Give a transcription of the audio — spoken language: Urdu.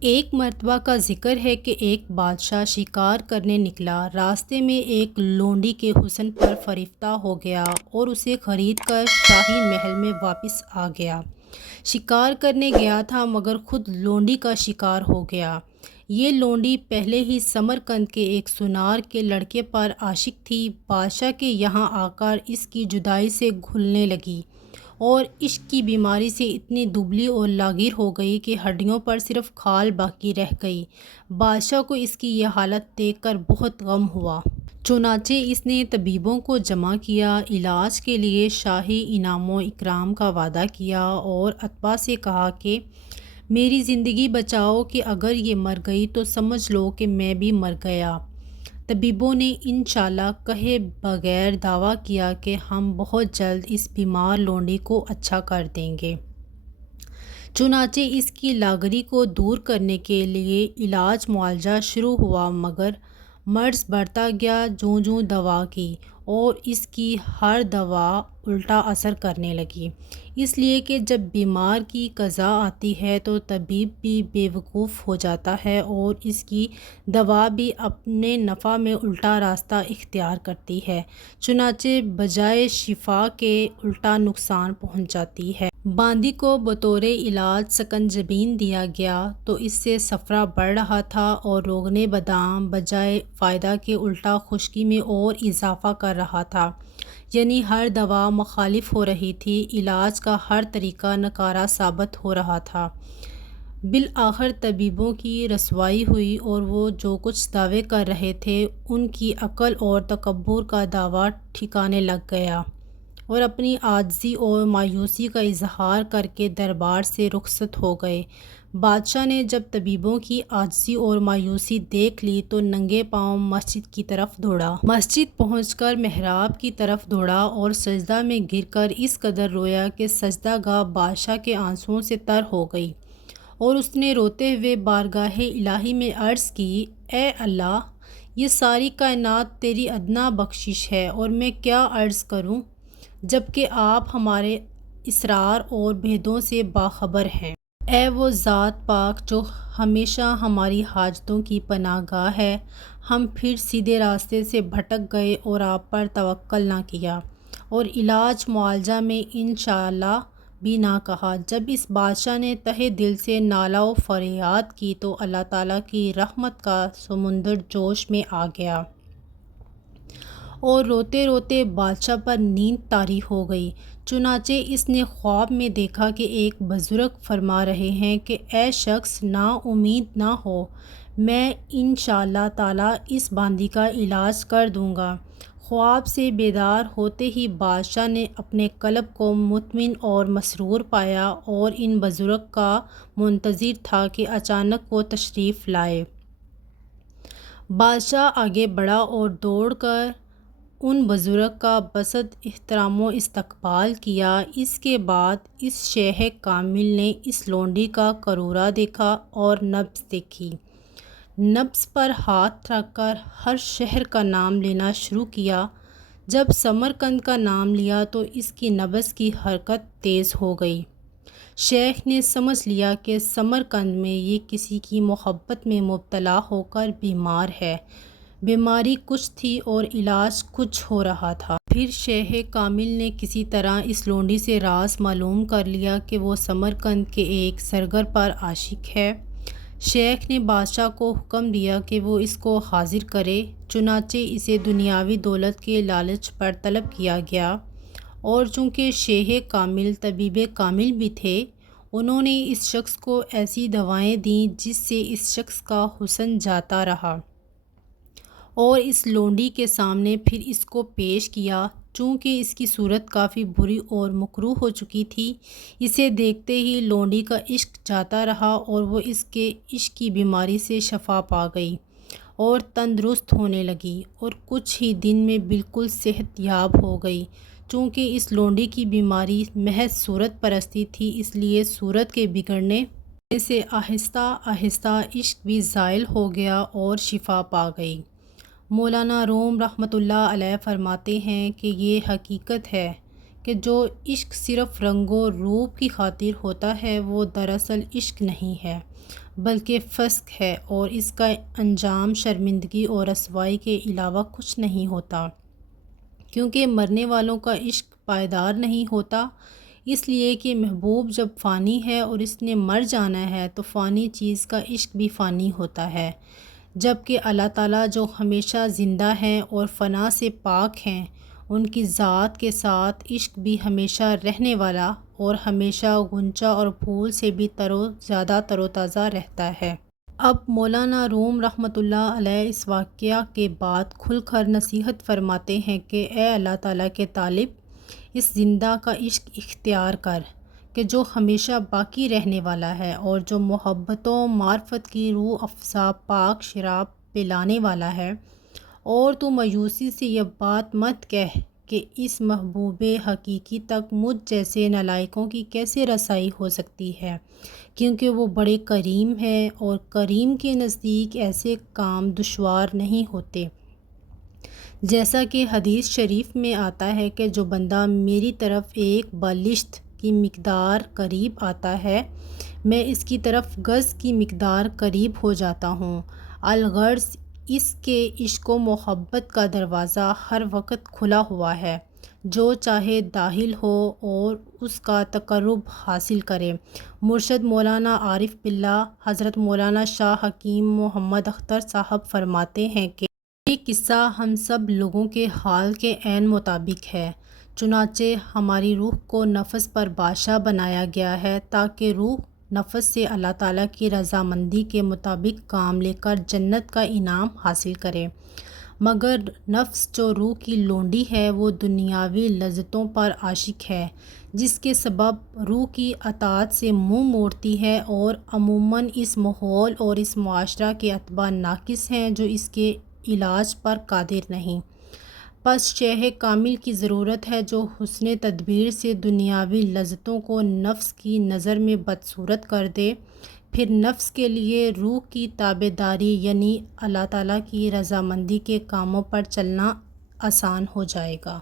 ایک مرتبہ کا ذکر ہے کہ ایک بادشاہ شکار کرنے نکلا، راستے میں ایک لونڈی کے حسن پر فریفتہ ہو گیا اور اسے خرید کر شاہی محل میں واپس آ گیا۔ شکار کرنے گیا تھا مگر خود لونڈی کا شکار ہو گیا۔ یہ لونڈی پہلے ہی سمرقند کے ایک سونار کے لڑکے پر عاشق تھی۔ بادشاہ کے یہاں آ کر اس کی جدائی سے گھلنے لگی اور عشق کی بیماری سے اتنی دبلی اور لاغر ہو گئی کہ ہڈیوں پر صرف کھال باقی رہ گئی۔ بادشاہ کو اس کی یہ حالت دیکھ کر بہت غم ہوا۔ چنانچہ اس نے طبیبوں کو جمع کیا، علاج کے لیے شاہی انعام و اکرام کا وعدہ کیا اور اتباع سے کہا کہ میری زندگی بچاؤ کہ اگر یہ مر گئی تو سمجھ لو کہ میں بھی مر گیا۔ طبیبوں نے انشاءاللہ کہے بغیر دعویٰ کیا کہ ہم بہت جلد اس بیمار لونڈی کو اچھا کر دیں گے۔ چنانچہ اس کی لاغری کو دور کرنے کے لیے علاج معالجہ شروع ہوا مگر مرض بڑھتا گیا جوں جوں دوا کی، اور اس کی ہر دوا الٹا اثر کرنے لگی۔ اس لیے کہ جب بیمار کی قضا آتی ہے تو طبیب بھی بے وقوف ہو جاتا ہے اور اس کی دوا بھی اپنے نفع میں الٹا راستہ اختیار کرتی ہے، چنانچہ بجائے شفا کے الٹا نقصان پہنچاتی ہے۔ باندی کو بطور علاج سکنجبین دیا گیا تو اس سے صفرا بڑھ رہا تھا اور روغن بادام بجائے فائدہ کے الٹا خشکی میں اور اضافہ کر رہا تھا، یعنی ہر دوا مخالف ہو رہی تھی، علاج کا ہر طریقہ ناکارہ ثابت ہو رہا تھا۔ بالآخر طبیبوں کی رسوائی ہوئی اور وہ جو کچھ دعوے کر رہے تھے ان کی عقل اور تکبر کا دعویٰ ٹھکانے لگ گیا اور اپنی عاجزی اور مایوسی کا اظہار کر کے دربار سے رخصت ہو گئے۔ بادشاہ نے جب طبیبوں کی عاجزی اور مایوسی دیکھ لی تو ننگے پاؤں مسجد کی طرف دوڑا۔ مسجد پہنچ کر محراب کی طرف دوڑا اور سجدہ میں گر کر اس قدر رویا کہ سجدہ گاہ بادشاہ کے آنسوؤں سے تر ہو گئی اور اس نے روتے ہوئے بارگاہ الہی میں عرض کی، اے اللہ! یہ ساری کائنات تیری ادنیٰ بخشش ہے اور میں کیا عرض کروں جبکہ آپ ہمارے اسرار اور بھیدوں سے باخبر ہیں۔ اے وہ ذات پاک جو ہمیشہ ہماری حاجتوں کی پناہ گاہ ہے، ہم پھر سیدھے راستے سے بھٹک گئے اور آپ پر توکل نہ کیا اور علاج معالجہ میں انشاءاللہ بھی نہ کہا۔ جب اس بادشاہ نے تہہ دل سے نالہ و فریاد کی تو اللہ تعالیٰ کی رحمت کا سمندر جوش میں آ گیا اور روتے روتے بادشاہ پر نیند طاری ہو گئی۔ چنانچہ اس نے خواب میں دیکھا کہ ایک بزرگ فرما رہے ہیں کہ اے شخص نا امید نہ ہو، میں انشاءاللہ تعالیٰ اس باندی کا علاج کر دوں گا۔ خواب سے بیدار ہوتے ہی بادشاہ نے اپنے قلب کو مطمئن اور مسرور پایا اور ان بزرگ کا منتظر تھا کہ اچانک وہ تشریف لائے۔ بادشاہ آگے بڑھا اور دوڑ کر ان بزرگ کا بسط احترام و استقبال کیا۔ اس کے بعد اس شیخ کامل نے اس لونڈی کا قرورہ دیکھا اور نبض دیکھی۔ نبض پر ہاتھ رکھ کر ہر شہر کا نام لینا شروع کیا۔ جب سمرقند کا نام لیا تو اس کی نبض کی حرکت تیز ہو گئی۔ شیخ نے سمجھ لیا کہ سمرقند میں یہ کسی کی محبت میں مبتلا ہو کر بیمار ہے۔ بیماری کچھ تھی اور علاج کچھ ہو رہا تھا۔ پھر شیخ کامل نے کسی طرح اس لونڈی سے راز معلوم کر لیا کہ وہ سمرقند کے ایک زرگر پر عاشق ہے۔ شیخ نے بادشاہ کو حکم دیا کہ وہ اس کو حاضر کرے۔ چنانچہ اسے دنیاوی دولت کے لالچ پر طلب کیا گیا اور چونکہ شیخ کامل طبیب کامل بھی تھے، انہوں نے اس شخص کو ایسی دوائیں دیں جس سے اس شخص کا حسن جاتا رہا اور اس لونڈی کے سامنے پھر اس کو پیش کیا۔ چونکہ اس کی صورت کافی بری اور مکروہ ہو چکی تھی، اسے دیکھتے ہی لونڈی کا عشق جاتا رہا اور وہ اس کے عشق کی بیماری سے شفا پا گئی اور تندرست ہونے لگی اور کچھ ہی دن میں بالکل صحت یاب ہو گئی۔ چونکہ اس لونڈی کی بیماری محض صورت پرستی تھی، اس لیے صورت کے بگڑنے سے آہستہ آہستہ عشق بھی زائل ہو گیا اور شفا پا گئی۔ مولانا روم رحمۃ اللہ علیہ فرماتے ہیں کہ یہ حقیقت ہے کہ جو عشق صرف رنگ و روپ کی خاطر ہوتا ہے وہ دراصل عشق نہیں ہے بلکہ فسق ہے، اور اس کا انجام شرمندگی اور رسوائی کے علاوہ کچھ نہیں ہوتا، کیونکہ مرنے والوں کا عشق پائیدار نہیں ہوتا، اس لیے کہ محبوب جب فانی ہے اور اس نے مر جانا ہے تو فانی چیز کا عشق بھی فانی ہوتا ہے، جبکہ اللہ تعالیٰ جو ہمیشہ زندہ ہیں اور فنا سے پاک ہیں، ان کی ذات کے ساتھ عشق بھی ہمیشہ رہنے والا اور ہمیشہ غنچہ اور پھول سے بھی زیادہ تر و تازہ رہتا ہے۔ اب مولانا روم رحمۃ اللہ علیہ اس واقعہ کے بعد کھل کر نصیحت فرماتے ہیں کہ اے اللہ تعالیٰ کے طالب، اس زندہ کا عشق اختیار کر کہ جو ہمیشہ باقی رہنے والا ہے، اور جو محبت و معرفت کی روح افزا پاک شراب پلانے والا ہے، اور تو مایوسی سے یہ بات مت کہہ کہ اس محبوب حقیقی تک مجھ جیسے نالائقوں کی کیسے رسائی ہو سکتی ہے، کیونکہ وہ بڑے کریم ہے، اور کریم کے نزدیک ایسے کام دشوار نہیں ہوتے۔ جیسا کہ حدیث شریف میں آتا ہے کہ جو بندہ میری طرف ایک بالشت کی مقدار قریب آتا ہے، میں اس کی طرف گز کی مقدار قریب ہو جاتا ہوں۔ الغرض اس کے عشق و محبت کا دروازہ ہر وقت کھلا ہوا ہے، جو چاہے داخل ہو اور اس کا تقرب حاصل کرے۔ مرشد مولانا عارف باللہ حضرت مولانا شاہ حکیم محمد اختر صاحب فرماتے ہیں کہ یہ قصہ ہم سب لوگوں کے حال کے عین مطابق ہے، چنانچہ ہماری روح کو نفس پر بادشاہ بنایا گیا ہے تاکہ روح نفس سے اللہ تعالیٰ کی رضامندی کے مطابق کام لے کر جنت کا انعام حاصل کرے، مگر نفس جو روح کی لونڈی ہے وہ دنیاوی لذتوں پر عاشق ہے، جس کے سبب روح کی اطاعت سے منہ موڑتی ہے، اور عموماً اس ماحول اور اس معاشرہ کے اتباع ناقص ہیں جو اس کے علاج پر قادر نہیں۔ پس شیخ کامل کی ضرورت ہے جو حسن تدبیر سے دنیاوی لذتوں کو نفس کی نظر میں بدصورت کر دے، پھر نفس کے لیے روح کی تابع داری یعنی اللہ تعالیٰ کی رضامندی کے کاموں پر چلنا آسان ہو جائے گا۔